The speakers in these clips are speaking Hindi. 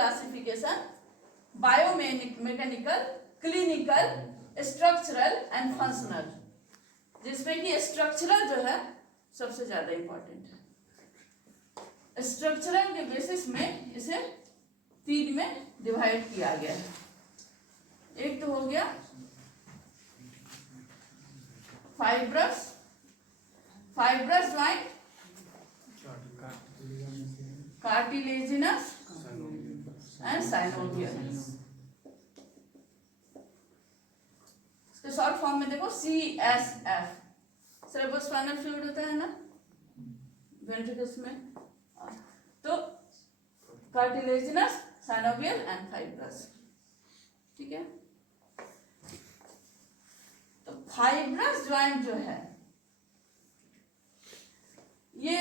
Classification biomechanical, clinical, structural and functional, जिसमें कि स्ट्रक्चरल जो है सबसे ज्यादा इंपॉर्टेंट है। स्ट्रक्चरल के बेसिस में इसे 3 में डिवाइड किया गया है। एक तो हो गया fibrous joint, cartilaginous and synovial. इसके शॉर्ट फॉर्म में देखो CSF, सेरेब्रोस्पाइनल फ्लूइड होता है ना वेंट्रिकल्स में, तो कार्टिलेजिनस, साइनोवियल एंड फाइब्रस। ठीक है, तो फाइब्रस ज्वाइंट जो है ये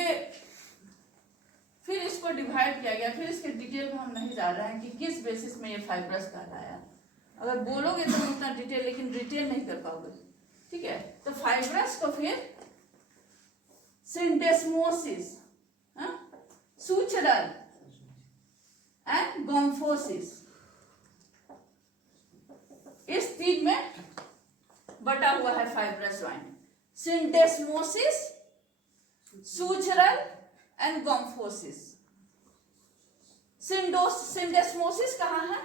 फिर इसको डिवाइड किया गया। फिर इसके डिटेल में हम नहीं जा रहे हैं कि किस बेसिस में ये फाइब्रस कहलाया। अगर बोलोगे तो उतना डिटेल, लेकिन डिटेल नहीं कर पाओगे। ठीक है, तो फाइब्रस को फिर सिंडेस्मोसिस, सुचरल एंड गोम्फोसिस, इस 3 में बटा हुआ है फाइब्रस ज्वाइंट। सिंडेस्मोसिस, सुचरल एंड गोम्फोसिस। सिंडेस्मोसिस कहाँ है?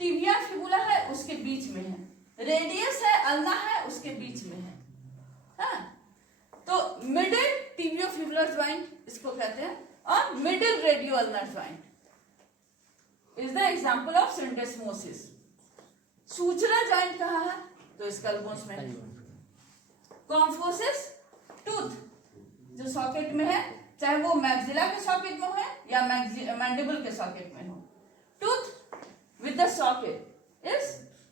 टिबिया फिबुला है उसके बीच में है, रेडियस है, अल्ना है उसके बीच में है। हाँ? तो मिडिल टिबियोफिबुलर ज्वाइंट इसको कहते हैं, और middle radio ulnar joint is the example of syndesmosis. Sutural joint कहाँ है? तो स्कैलबोन्स में है। गोम्फोसिस टूथ जो सॉकेट में है, चाहे वो मैक्सिला के सॉकेट में हो या मैंडिबल के सॉकेट में हो। Tooth with the socket is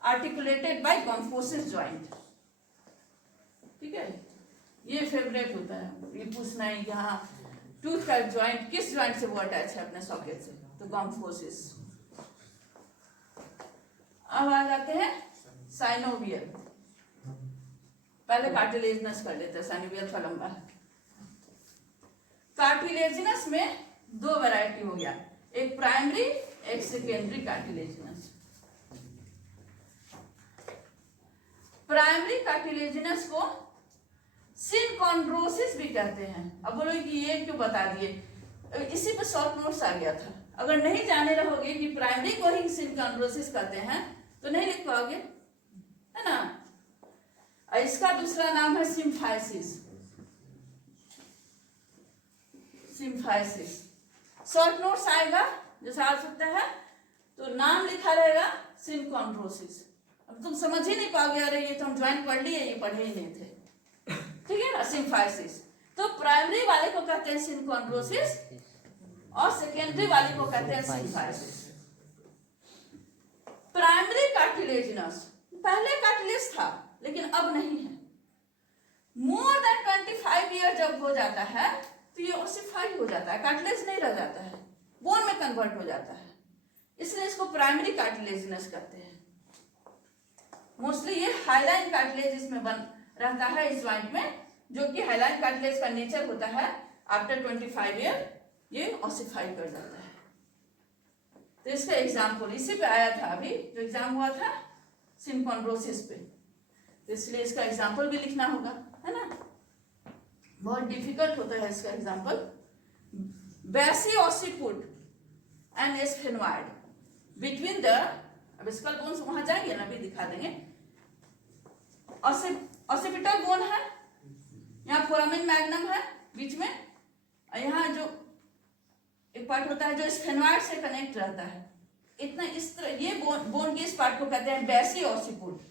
articulated by gomphosis joint. ठीक है, ये फेवरेट होता है, ये पूछना है कि हाँ टूथ का ज्वाइंट किस ज्वाइंट से वो अटैच है अपने सॉकेट से, तो गोम्फोसिस। अब आ जाते हैं साइनोवियल। पहले कार्टिलेजिनस कर लेते हैं, साइनोवियल का लंबा है। कार्टिलेजिनस में 2 वैरायटी हो गया, एक प्राइमरी एक सेकेंडरी कार्टिलेजिनस। प्राइमरी कार्टिलेजिनस को सिनकॉन्ड्रोसिस भी कहते हैं। अब बोलो कि ये क्यों बता दिए, इसी पे शॉर्ट नोट्स आ गया था। अगर नहीं जाने रहोगे कि प्राइमरी को ही सिनकॉन्ड्रोसिस कहते हैं तो नहीं लिख पाओगे, है ना। इसका दूसरा नाम है सिम्फाइसिस। सिम्फाइसिस शॉर्ट नोट्स आएगा, जैसे आ सकता है तो नाम लिखा रहेगा सिनकॉन्ड्रोसिस। अब तुम समझ ही नहीं पाओगे, अरे ये तो हम ज्वाइन पढ़ लिए, ये पढ़े ही नहीं थे। ठीक है ना, सिम्फाइसिस। तो प्राइमरी वाले को कहते हैं सिनकॉन्ड्रोसिस और सेकेंडरी वाले को कहते हैं सिम्फाइसिस। प्राइमरी कार्टिलेजिनस पहले कार्टिलेज था लेकिन अब नहीं है। मोर देन 25 ईयर जब हो जाता है तो ये ओसिफाई हो जाता है, कार्टिलेज नहीं रह जाता है, बोन में कन्वर्ट हो जाता है, इसलिए इसको प्राइमरी कार्टिलेजिनस कहते हैं। मोस्टली ये हाइलाइन कार्टिलेज इसमें बन रहता है इस ज्वाइंट में, जो कि हाइलाइन कार्टिलेज का नेचर होता है आफ्टर 25 ईयर ये ओसिफाई कर जाता है। तो इसका एग्जाम्पल इसी पे आया था, अभी जो एग्जाम हुआ था सिनकॉन्ड्रोसिस पे, तो इसलिए इसका एग्जाम्पल भी लिखना होगा, है ना। बहुत डिफिकल्ट होता है इसका एग्जाम्पल। बेसी occiput and sphenoid between the, अब स्कैलबोन्स वहां जाएंगे ना, अभी दिखा देंगे। ऑसिपिटल बोन है, यहाँ फोरामिन मैग्नम है बीच में, और यहाँ जो एक पार्ट होता है जो स्फेनोइड से कनेक्ट रहता है, इतना इस तरह ये बोन के इस पार्ट को कहते हैं बेसी ऑसिपुट।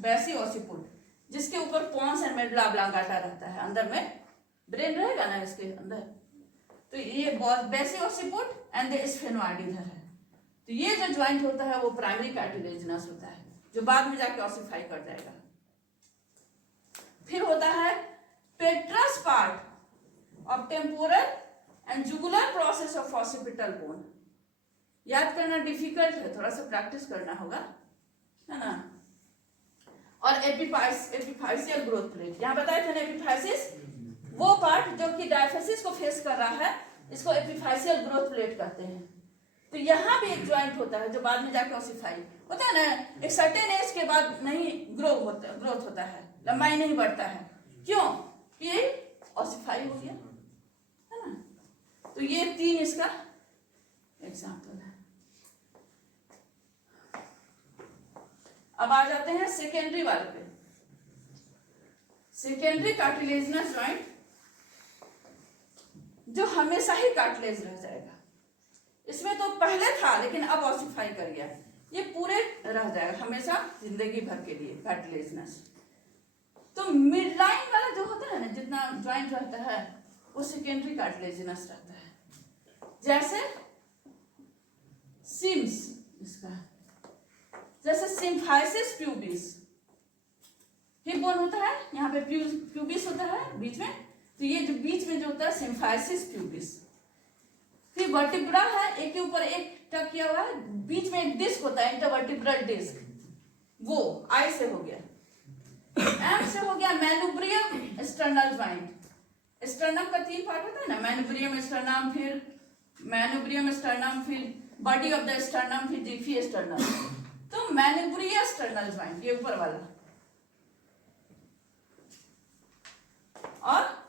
बेसी ऑसिपुट, जिसके ऊपर पॉन्स एंड मेडुला ऑब्लांगाटा रहता है, अंदर में ब्रेन रहेगा ना इसके अंदर, तो ये बेसी ऑसिपुट एंड द स्फेनोइड इधर है। तो ये जो ज्वाइंट होता है वो प्राइमरी कार्टिलेजिनस होता है, जो बाद में जाके ऑसिफाई कर जाएगा। फिर होता है पेट्रस part of temporal and jugular process of occipital bone. याद करना डिफिकल्ट है, थोड़ा सा प्रैक्टिस करना होगा, है ना। और एपिफाइसियल ग्रोथ प्लेट, यहाँ बताए थे ना, एपिफाइसिस वो पार्ट जो कि डायफिसिस को फेस कर रहा है, इसको एपिफाइसियल ग्रोथ प्लेट कहते हैं। तो यहाँ भी एक ज्वाइंट होता है जो बाद में जाके ऑसिफाई होता है ना, एक सर्टेन एज के बाद नहीं ग्रोथ होता है, लंबाई नहीं बढ़ता है। क्यों? ये ऑसिफाई हो गया है ना। तो ये 3 इसका एग्जाम्पल है। अब आ जाते हैं सेकेंडरी वाले पे। सेकेंडरी कार्टिलेजिनस ज्वाइंट जो हमेशा ही कार्टिलेज रह जाएगा। इसमें तो पहले था लेकिन अब ऑसिफाई कर गया, ये पूरे रह जाएगा हमेशा जिंदगी भर के लिए कार्टिलेजिनस। तो मिड लाइन वाला जो होता है ना, जितना ज्वाइंट रहता है वो सेकेंडरी कार्टिलेजिनस रहता है। जैसे सिम्स, इसका जैसे सिम्फाइसिस प्यूबिस, हिप बोन होता है, यहाँ पे प्यूबिस होता है बीच में, तो ये जो बीच में जो होता है सिम्फाइसिस प्यूबिस। फिर वर्टिब्रा है, एक के ऊपर एक टक किया हुआ है, बीच में एक डिस्क होता है इंटरवर्टिब्रल डिस्क, वो आई से हो गया। एम से हो गया मैनुब्रियम स्टर्नल ज्वाइंट। स्टर्नम का 3 पार्ट होता है ना, मैनुब्रियम स्टर्नम, फिर मैनुब्रियम स्टर्नम, फिर बॉडी ऑफ द स्टर्नम, फिर डिफी स्टर्नम। तो मैनुब्रिया स्टर्नल ज्वाइंट ये ऊपर वाला। और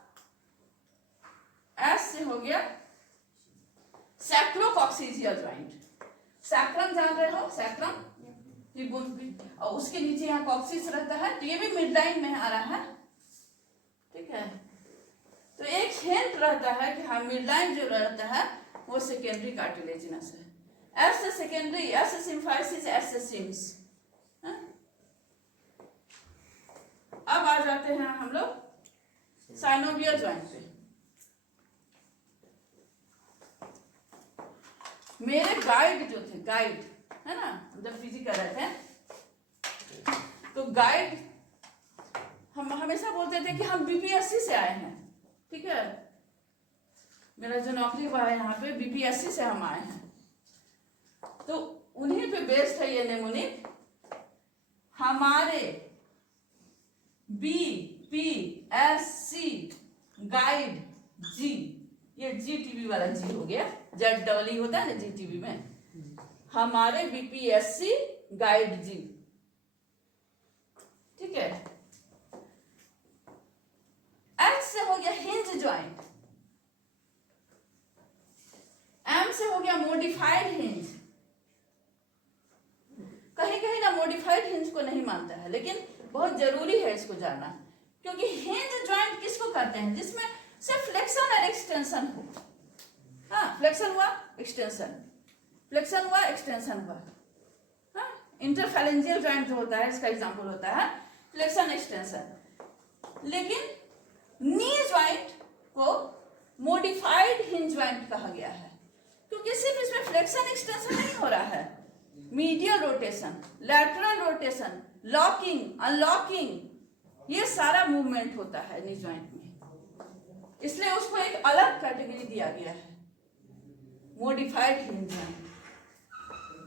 एस से हो गया सैक्रोकॉक्सिजियल ज्वाइंट। सैक्रम जान रहे हो, सैक्रम और उसके नीचे यहाँ कॉक्सिस रहता है, तो ये भी मिड लाइन में आ रहा है। ठीक है, तो एक हिंट रहता है कि हाँ मिड लाइन जो रहता है वो सेकेंडरी कार्टिलेजिनस है। एस से सेकेंडरी, एस से सिम्फाइसिस, एस से सिम्स। अब आ जाते हैं हम लोग साइनोवियल ज्वाइंट पे। मेरे गाइड जो थे, गाइड है ना, जब पीजी कर रहे थे तो गाइड हम हमेशा बोलते थे कि हम बीपीएससी से आए हैं। ठीक है, मेरा जो नौकरी हुआ है यहाँ पे बीपीएससी से हम आए हैं, तो उन्हीं पे बेस्ड है ये नेमोनिक। हमारे बीपीएससी गाइड जी, ये जीटीवी वाला जी हो गया, जेड डबल ई होता है ना जीटीवी में, हमारे बीपीएससी गाइड जी। ठीक है, एच से हो गया हिंज ज्वाइंट, एम से हो गया मॉडिफाइड हिंज। कहीं कहीं ना मॉडिफाइड हिंज को नहीं मानता है, लेकिन बहुत जरूरी है इसको जानना, क्योंकि हिंज ज्वाइंट किसको कहते हैं? जिसमें सिर्फ फ्लेक्शन और एक्सटेंशन हो। हाँ, फ्लेक्शन हुआ, एक्सटेंशन, फ्लेक्शन हुआ, एक्सटेंशन हुआ। हाँ, इंटरफैलेंजियल ज्वाइंट जो होता है इसका एग्जांपल होता है फ्लेक्शन एक्सटेंशन। लेकिन नी ज्वाइंट को मॉडिफाइड हिंज ज्वाइंट कहा गया है, क्योंकि सिर्फ इसमें फ्लेक्शन एक्सटेंशन नहीं हो रहा है, medial rotation, lateral rotation, locking, unlocking, ये सारा मूवमेंट होता है नी ज्वाइंट में, इसलिए उसको एक अलग कैटेगरी दिया गया है, modified hinge joint.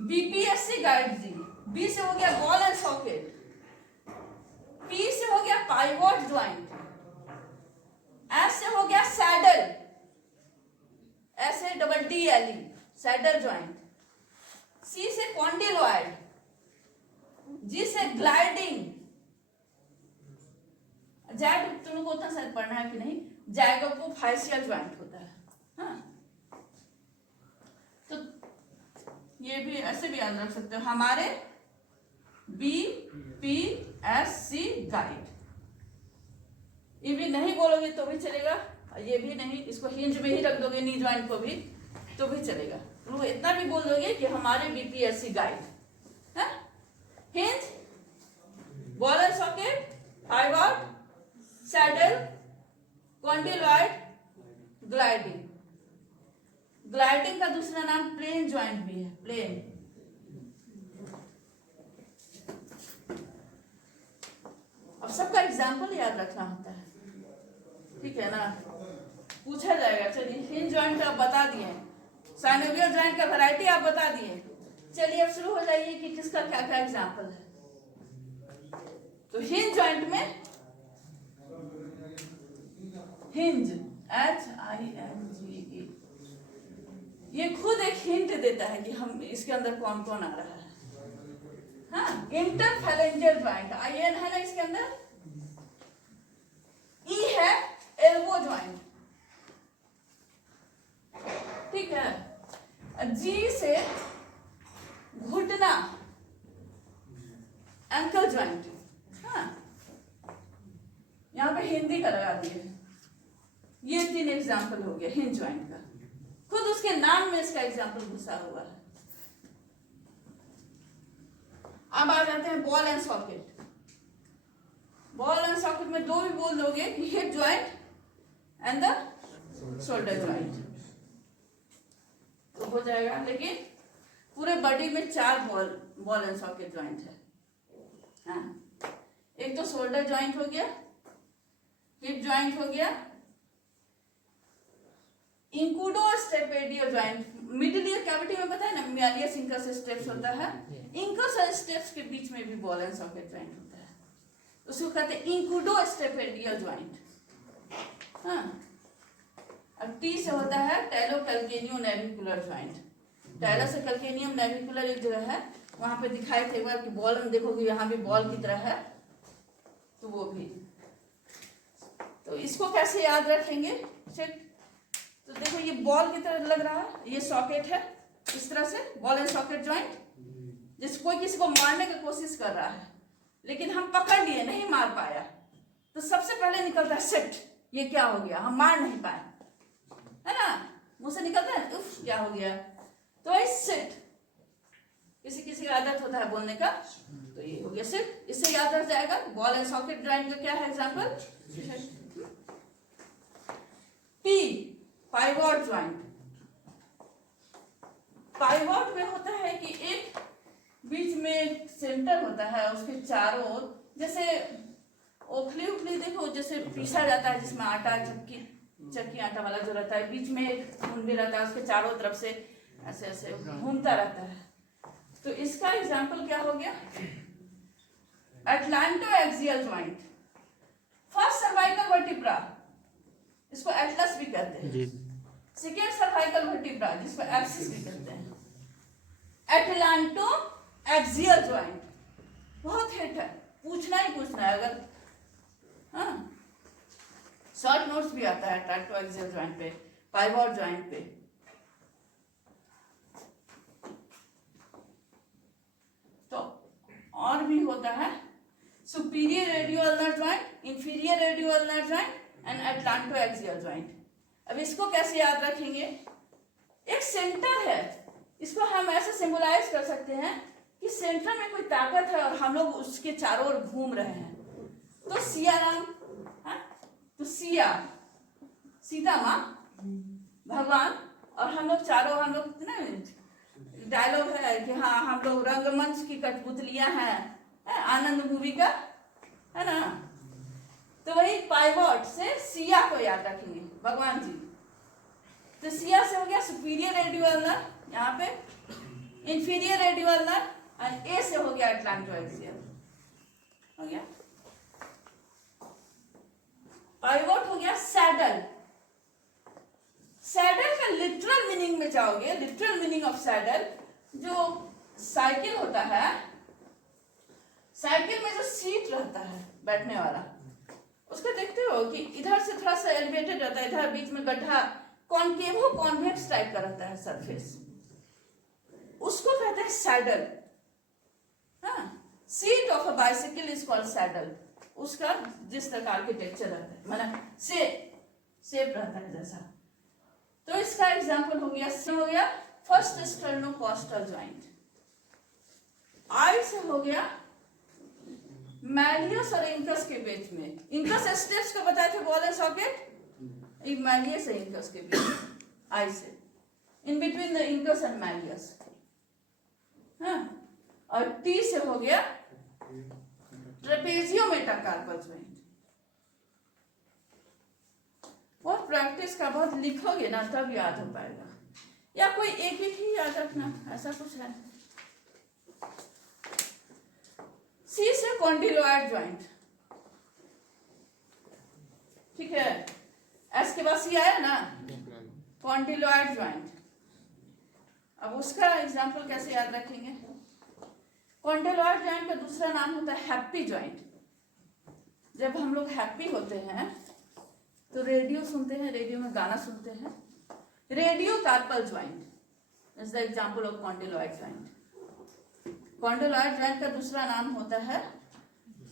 BPSC guide ji, B से हो गया बॉल एंड सॉकेट, पी से हो गया पाइवोट ज्वाइंट, एस से हो गया सैडल, SADDLE सैडल ज्वाइंट, सी से कॉन्डिलॉइड, जी से ग्लाइडिंग, जैड तुम लोग को उतना शायद पढ़ना है कि नहीं, जाइगोपोफाइशियल ज्वाइंट होता है। हाँ, तो ये भी ऐसे भी याद रख सकते हो, हमारे BPSC गाइड। ये भी नहीं बोलोगे तो भी चलेगा, ये भी नहीं, इसको हिंज में ही रख दोगे नी ज्वाइंट को भी तो भी चलेगा। तो इतना भी बोल दोगे कि हमारे BPSC गाइड है, hinge, ball and socket, pivot, saddle, condyloid, gliding. Gliding का दूसरा नाम प्लेन ज्वाइंट भी है, प्लेन। अब सबका एग्जाम्पल याद रखना होता है, ठीक है ना, पूछा जाएगा। चलिए, हिंज ज्वाइंट आप बता दिए, साइनोवियल ज्वाइंट का वैरायटी आप बता दिए। चलिए अब शुरू हो जाइए कि किसका क्या क्या एग्जाम्पल है। तो हिंज ज्वाइंट में हिंज, HINGE, ये खुद एक हिंट देता है कि हम इसके अंदर कौन कौन आ रहा है। हाँ, इंटरफेरेंजियल ज्वाइंट IN है ना इसके अंदर। ई है एल्बो ज्वाइंट, ठीक है। जी से घुटना, एंकल ज्वाइंट। हाँ, यहाँ पे हिंदी का लगा दिए। ये 3 एग्जाम्पल हो गया हिंज ज्वाइंट का, खुद उसके नाम में इसका एग्जाम्पल घुसा हुआ है। अब आ जाते हैं ball and socket. Ball and socket में 2 भी बोल दोगे कि hip joint and the shoulder joint तो हो जाएगा। लेकिन पूरे बॉडी में 4 बॉल एंड सॉकेट ज्वाइंट है। हाँ, एक तो शोल्डर ज्वाइंट हो गया, हिप ज्वाइंट हो गया, इंकुडोस्टेपेडियल ज्वाइंट, मिडिल ईयर कैविटी में पता है ना मैलियस इंकस स्टेप्स होता है, इंकस और स्टेप्स के बीच में भी बॉल एंड सॉकेट ज्वाइंट होता है, उसको कहते हैं इंकुडोस्टेपेडियल ज्वाइंट। हाँ, अब टी से होता है टैलोकैल्केनियो नेविकुलर ज्वाइंट। टैलो से कैल्केनियम नेविकुलर एक जगह है, वहां पे दिखाए थे एक बार कि बॉल में देखोगे यहाँ भी बॉल की तरह है, तो वो भी। तो इसको कैसे याद रखेंगे? तो देखो ये बॉल की तरह लग रहा है, ये सॉकेट है, इस तरह से बॉल एंड सॉकेट ज्वाइंट। जिस कोई किसी को मारने की कोशिश कर रहा है लेकिन हम पकड़ लिए, नहीं मार पाया, तो सबसे पहले निकलता है शिट, ये क्या हो गया, हम मार नहीं पाए, है ना, मुंह से निकलता है उफ क्या हो गया, तो ये शिट। किसी किसी का आदत होता है बोलने का, तो ये हो गया शिट। इससे याद रख जाएगा। बॉल एंड सॉकेट ज्वाइंट का क्या है example? P pivot joint. Pivot में होता है कि एक बीच में एक सेंटर होता है, उसके चारों ओर, जैसे ओखली उखली देखो जैसे पीसा जाता है जिसमें आटा, चक्की आटा वाला जो रहता है, बीच में एक मुंडी रहता है, उसके चारों तरफ से ऐसे ऐसे घूमता रहता है। तो इसका एग्जाम्पल क्या हो गया? Atlanto axial joint, first cervical vertebra, इसको एटलस भी कहते हैं, सेकेंड सर्वाइकल वर्टिब्रा जिसको एक्सिस भी कहते हैं, एटलांटो एक्सियल ज्वाइंट। बहुत हिट है, पूछना ही पूछना है अगर। हाँ, शॉर्ट नोट्स भी आता है एटलांटो एक्सियल ज्वाइंट पे, पाइवॉट ज्वाइंट पे। तो और भी होता है superior radio ulnar joint, inferior radio ulnar joint and atlanto axial joint. अब इसको कैसे याद रखेंगे? एक सेंटर है, इसको हम ऐसे सिंबलाइज कर सकते हैं कि सेंटर में कोई ताकत है और हम लोग उसके चारों ओर घूम रहे हैं। तो सियाराम, तो सिया सीता माँ भगवान, और हम लोग चारों, हम लोग ना डायलॉग है कि हाँ हम लोग रंगमंच की कठपुतलियां हैं, आनंद मूवी का, है ना। तो वही पाइवॉट से सिया को याद रखेंगे, भगवान जी। तो सिया से हो गया सुपीरियर रेडियो अल्नर, यहाँ पे इंफीरियर रेडियो अल्नर, और ए से हो गया एटलांटो एक्सियल, हो गया। पाइवॉट हो गया सैडल। सैडल का लिटरल मीनिंग में जाओगे, लिटरल मीनिंग ऑफ सैडल, जो साइकिल होता है, साइकिल में जो सीट रहता है बैठने वाला, उसको देखते हो कि इधर से थोड़ा सा एलिवेटेड रहता है, इधर बीच में गड्ढा, कॉन्केव कॉन्वेक्स टाइप का रहता है सरफेस, उसको कहते हैं सैडल। हाँ, seat of a bicycle is called saddle. उसका जिस तरह का आर्किटेक्चर रहता है, मतलब शेप रहता है जैसा। तो इसका एग्जांपल हो गया फर्स्ट स्टर्नोकॉस्टल ज्वाइंट। आई से हो गया मैलियस और इंकस के बीच में, इंकस स्टेप्स को बताए थे बॉल एंड सॉकेट, एक मैलियस है इंकस के बीच, आई से, in between the incus and malleus. हाँ, और टी से हो गया ट्रेपेजियो मेटाकार्पल ज्वाइंट। बहुत प्रैक्टिस का, बहुत लिखोगे ना तब याद हो पाएगा, या कोई एक ही याद रखना, ऐसा कुछ है। सी से कॉन्डिलोइड ज्वाइंट, ठीक है, एस के बाद सी आया ना, कॉन्डिलोइड ज्वाइंट। अब उसका एग्जाम्पल कैसे याद रखेंगे? कॉन्डिलॉइड जॉइंट का दूसरा नाम होता है हैप्पी जॉइंट। जब हम लोग हैप्पी होते हैं तो रेडियो सुनते हैं, रेडियो में गाना सुनते हैं। Radio carpal joint is the example of condyloid joint. Condyloid joint का दूसरा नाम होता है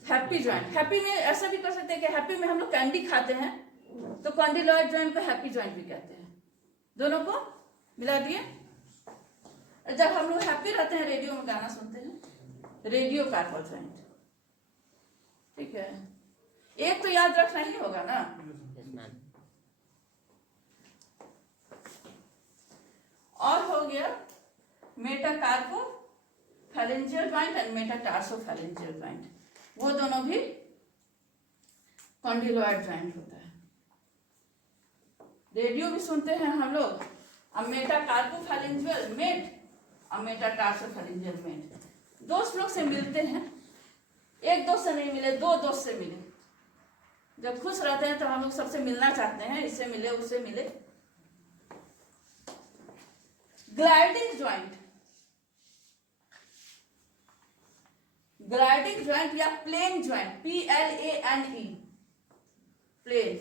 हैप्पी जॉइंट। हैप्पी में ऐसा भी कर सकते हैं कि हैप्पी में हम लोग कैंडी खाते हैं, तो कॉन्डिलॉइड जॉइंट को हैप्पी जॉइंट भी कहते हैं। दोनों को मिला दिए। जब हम लोग हैप्पी रहते हैं, रेडियो में गाना सुनते हैं, रेडियो कार्पल जॉइंट। ठीक है, एक तो याद रखना ही होगा ना। और हो गया मेटाकार्पो phalangeal joint and मेटाटार्सो phalangeal joint. वो दोनों भी कॉन्डिलॉइड जॉइंट होता है। रेडियो भी सुनते हैं हम लोग। अब मेटाकार्पो फैलेंजियल मेट और मेटाटार्सो फैलेंजियल मेट दोस्त लोग से मिलते हैं। एक दोस्त से नहीं मिले, दो दोस्त से मिले। जब खुश रहते हैं तो हम लोग सबसे मिलना चाहते हैं, इससे मिले उससे मिले। ग्लाइडिंग जॉइंट, ग्लाइडिंग जॉइंट या plane joint, PLANE, plane.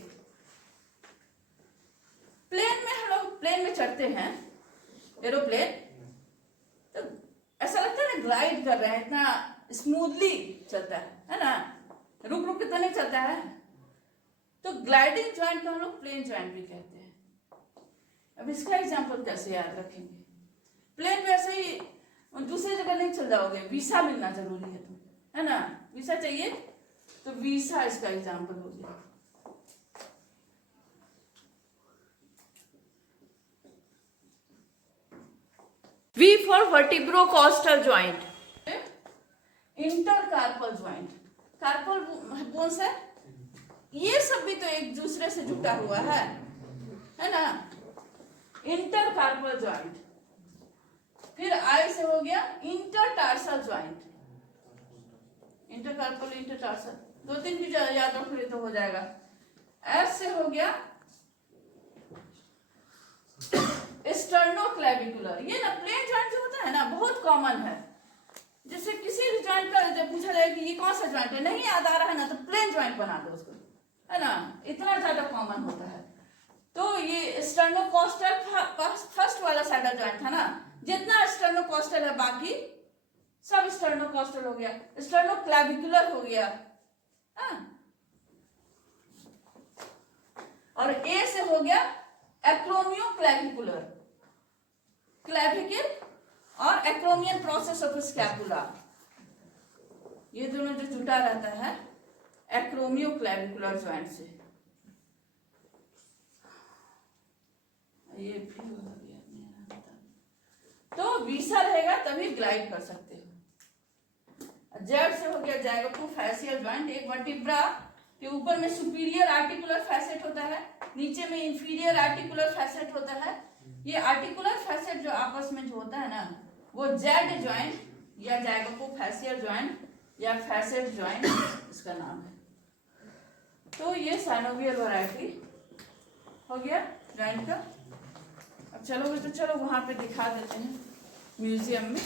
Plane में हम लोग प्लेन में चढ़ते हैं, एरोप्लेन, तो ऐसा लगता है ना ग्लाइड कर रहे हैं, इतना स्मूथली चलता है ना, रुक रुक के तो नहीं चलता है। तो ग्लाइडिंग जॉइंट को हम लोग प्लेन जॉइंट भी कहते हैं। अब इसका एग्जांपल कैसे याद रखेंगे? प्लेन में ऐसे ही दूसरी जगह नहीं चल जाओगे, वीसा मिलना जरूरी है, है ना। वीसा चाहिए तो वीसा इसका एग्जांपल हो गया। V for vertebrocostal joint, intercarpal joint. Carpal bones है, ये सब भी तो एक दूसरे से जुटा हुआ है ना। Intercarpal joint. फिर आई से हो गया इंटरटार्सल जॉइंट। इंटरकार्पल इंटरटार्सल, दो तीन भी याद रखोगे तो हो जाएगा। एस से हो गया स्टर्नोक्लेविकुलर। ये ना प्लेन जॉइंट जो होता है ना, बहुत कॉमन है। जैसे किसी भी जॉइंट का जब पूछा जाए कि ये कौन सा जॉइंट है, नहीं याद आ रहा है ना, तो प्लेन जॉइंट बना दो उसको, है ना। इतना ज्यादा कॉमन होता है। तो ये स्टर्नोकोस्टल फर्स्ट वाला साइडल जॉइंट था ना, जितना स्टर्नोकोस्टल है बाकी सब स्टर्नोकोस्टल हो गया। स्टर्नोक्लेविकुलर हो गया, और ए से हो गया एक्रोमियोक्लेविकुलर। क्लेविकल और एक्रोमियन प्रोसेस ऑफ स्कैपुला, ये दोनों जो जुटा रहता है एक्रोमियोक्लेविकुलर जॉइंट से। ये भी हो गया। तो वीसा रहेगा तभी ग्लाइड कर सकते हो। जेड से हो गया जाइगोफैसियल जॉइंट। एक वर्टिब्रा के ऊपर में सुपीरियर आर्टिकुलर फैसेट होता है, नीचे में इंफीरियर आर्टिकुलर फैसेट होता है। ये आर्टिकुलर फैसेट जो आपस में जो होता है ना, वो जेड जॉइंट या जाइगोफैसियल जॉइंट या फैसेट जॉइंट इसका नाम है। तो ये साइनोवियल वैरायटी हो गया जॉइंट का। अब चलोगे तो चलो वहां पे दिखा देते हैं म्यूजियम में।